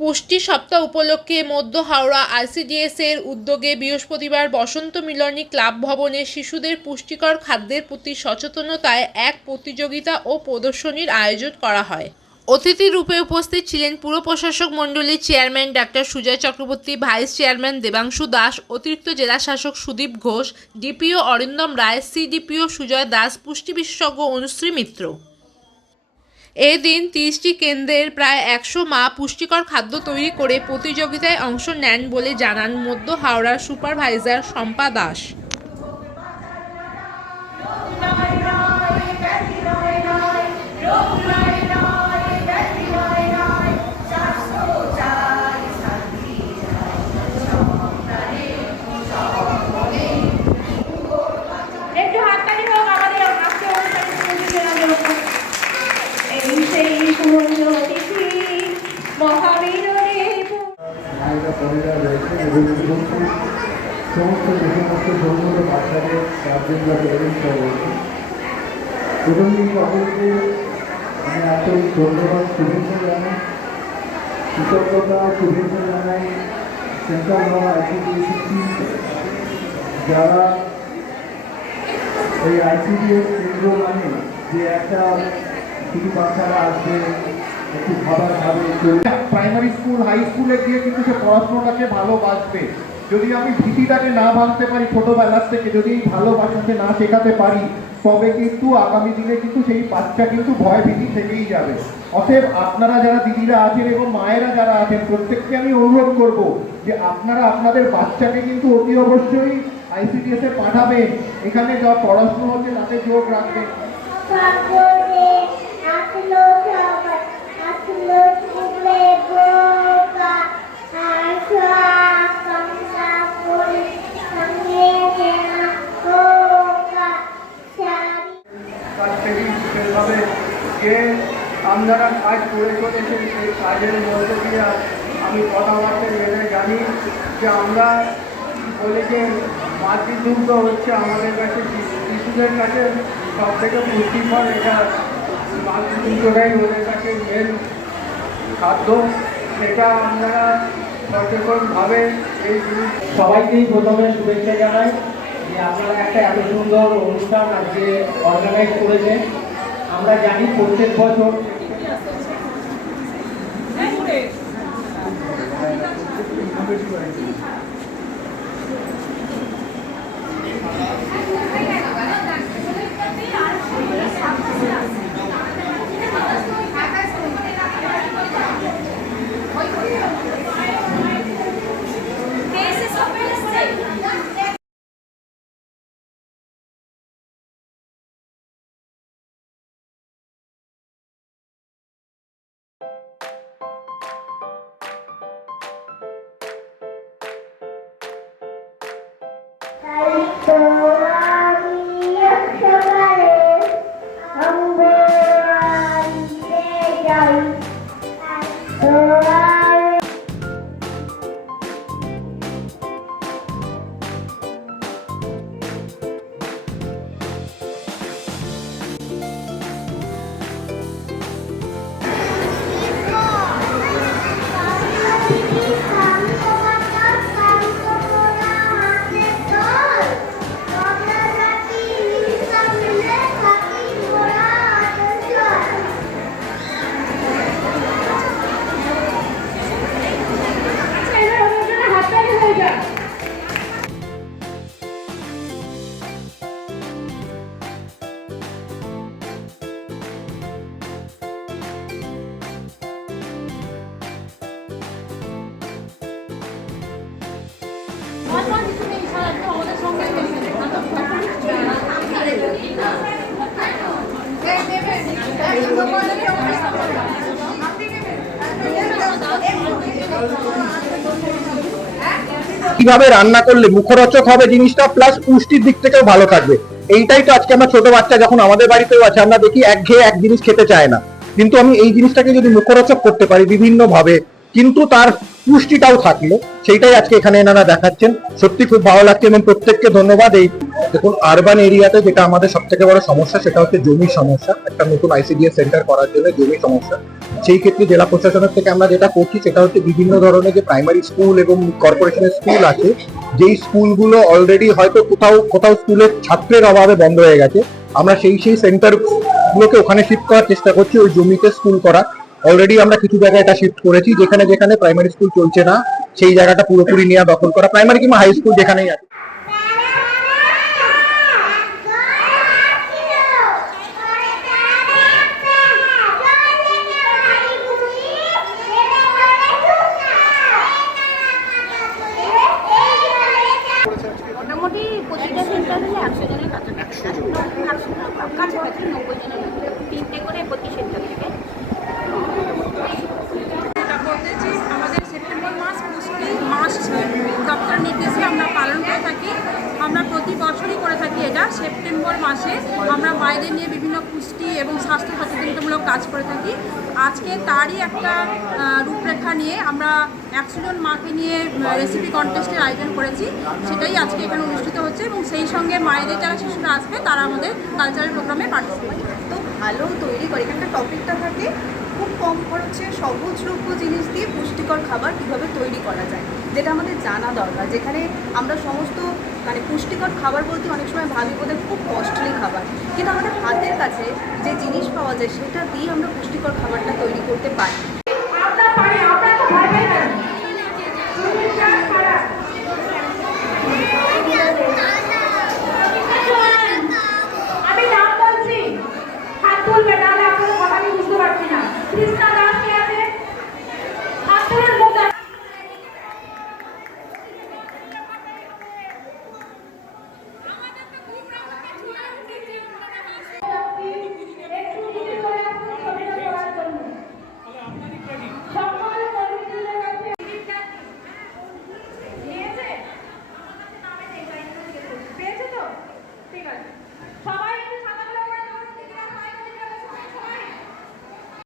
পুষ্টি সপ্তাহ উপলক্ষে মধ্য হাওড়া আইসিডিএস এর উদ্যোগে বৃহস্পতিবার বসন্ত মিলনী ক্লাব ভবনে শিশুদের পুষ্টিকর খাদ্যের প্রতি সচেতনতায় এক প্রতিযোগিতা ও প্রদর্শনীর আয়োজন করা হয়। অতিথি রূপে উপস্থিত ছিলেন পুর প্রশাসক মণ্ডলীর chairman doctor Sujay Chakraborty, vice chairman Debanshu Das, অতিরিক্ত জেলা শাসক সুদীপ ঘোষ, ডিপিও অরিন্দম রায়, সিডিপিও সুজয় দাস, পুষ্টি বিশেষজ্ঞ অনুশ্রী মিত্র। এই দিন তিরিশটি কেন্দ্রের প্রায় একশো মা পুষ্টিকর খাদ্য তৈরি করে প্রতিযোগিতায় অংশ নেন বলে জানান মধ্য হাওড়ার সুপারভাইজার শম্পা দাস। সমস্ত ধর্মীয় বাচ্চাদের গার্জেন বা প্যারেন্টস রয়েছে প্রথম দিন সকলকে আমি আন্তরিক ধন্যবাদ, শুভেচ্ছা জানাই। কৃতজ্ঞতা, শুভেচ্ছা জানাই। সেন্ট্রাল হওয়া আইসিডিএসি যারা এই আইসিডিএস কেন্দ্র মানে যে একটা শুধু বাচ্চারা আসবে একটু খাবার খাবে প্রাইমারি স্কুল হাই স্কুলে গিয়ে কিন্তু সে পড়াশোনাটাকে ভালোবাসবে। যদি আমি ভীতিটাকে না ভাঙতে পারি ছোটবেলার থেকে, যদি এই ভালোবাসাকে না শেখাতে পারি, তবে কিন্তু আগামী দিনে কিন্তু সেই বাচ্চা কিন্তু ভয় ভীতি থেকেই যাবে। অতএব আপনারা যারা দিদিরা আছেন এবং মায়েরা যারা আছেন, প্রত্যেককে আমি অনুরোধ করব যে আপনারা আপনাদের বাচ্চাকে কিন্তু অতি অবশ্যই আইসিডিএস পাঠাবেন। এখানে যা পড়াশুনো হচ্ছে তাতে যোগ রাখবেন। যে আপনারা কাজ করে চলেছেন সেই কাজের মধ্যে দিয়ে আমি কথাবার্তা মেনে জানি যে আমরা বলি যে মাতৃদুগ্ধ হচ্ছে আমাদের কাছে শিশুদের কাছে সব থেকে পুষ্টিকর এটা। মাতৃদুগ্ধটাই ওদের কাছে মেন খাদ্য। সেটা আপনারা সচেতনভাবে এই সবাইকেই প্রথমে শুভেচ্ছা জানাই যে আপনারা একটা এত সুন্দর অনুষ্ঠান আজকে অর্গানাইজ করেছেন। আমরা জানি প্রত্যেক বছর। Thank তো আমি কীভাবে রান্না করলে মুখরোচক হবে জিনিসটা প্লাস পুষ্টির দিক থেকেও ভালো থাকবে। এইটাই তো আজকে আমার ছোট বাচ্চা, যখন আমাদের বাড়িতেও আছে, আমরা দেখি একঘেয়ে এক জিনিস খেতে চায় না। কিন্তু আমি এই জিনিসটাকে যদি মুখরোচক করতে পারি বিভিন্ন ভাবে কিন্তু তার পুষ্টিটাও থাকল। সেইটাই আজকে এখানে এনারা দেখাচ্ছেন। সত্যি খুব ভালো লাগছে এবং প্রত্যেককে ধন্যবাদ। এই দেখুন আরবান এরিয়াতে যেটা আমাদের সব থেকে বড় সমস্যা, সেটা হচ্ছে জমির সমস্যা। একটা নতুন আইসিডিএস সেন্টার করার জন্য জমির সমস্যা। সেই ক্ষেত্রে জেলা প্রশাসনের থেকে আমরা যেটা করছি, সেটা হচ্ছে বিভিন্ন ধরনের যে প্রাইমারি স্কুল এবং কর্পোরেশনের স্কুল আছে, যেই স্কুলগুলো অলরেডি হয়তো কোথাও কোথাও স্কুলের ছাত্রের অভাবে বন্ধ হয়ে গেছে। আমরা সেই সেই সেন্টার গুলোকে ওখানে শিফট করার চেষ্টা করছি, ওই জমিতে স্কুল করা। অলরেডি আমরা কিছু জায়গায় এটা শিফট করেছি, যেখানে যেখানে প্রাইমারি স্কুল চলছে না, সেই জায়গাটা পুরোপুরি নিয়ে দখল করা প্রাইমারি কিংবা হাই স্কুল যেখানেই আছে। মোটামুটি একশো জনের একশো কাছাকাছি নব্বই জনের মতো। তিনটে করে প্রতি সেন্টার থেকে এটা বলতেছি আমাদের সেপ্টেম্বর মাস পুষ্টি মাস দপ্তর নির্দেশে আমরা পালন করে থাকি আমরা প্রতি বছরই করে থাকি এটা, সেপ্টেম্বর মাসে আমরা মায়েদের নিয়ে বিভিন্ন পুষ্টি এবং স্বাস্থ্য সচেতনতামূলক কাজ করে থাকি। আজকে তারই একটা রূপরেখা নিয়ে আমরা একশো জন মাকে নিয়ে রেসিপি কন্টেস্টের আয়োজন করেছি। সেটাই আজকে এখানে অনুষ্ঠিত হচ্ছে এবং সেই সঙ্গে মায়েদের যারা শিশুরা আসবে, তারা আমাদের কালচারাল প্রোগ্রামে পার্টিসিপেট তো ভালো তৈরি করে, এখানে একটা টপিকটা থাকে, খুব কম খরচে সহজলভ্য জিনিস দিয়ে পুষ্টিকর খাবার কীভাবে তৈরি করা যায়, যেটা আমাদের জানা দরকার। যেখানে আমরা সমস্ত মানে পুষ্টিকর খাবার বলতে অনেক সময় ভাবি বোধ খুব কস্টলি খাবার। কিন্তু আমাদের হাতের কাছে যে জিনিস পাওয়া যায়, সেটা দিয়ে আমরা পুষ্টিকর খাবারটা তৈরি করতে পারি।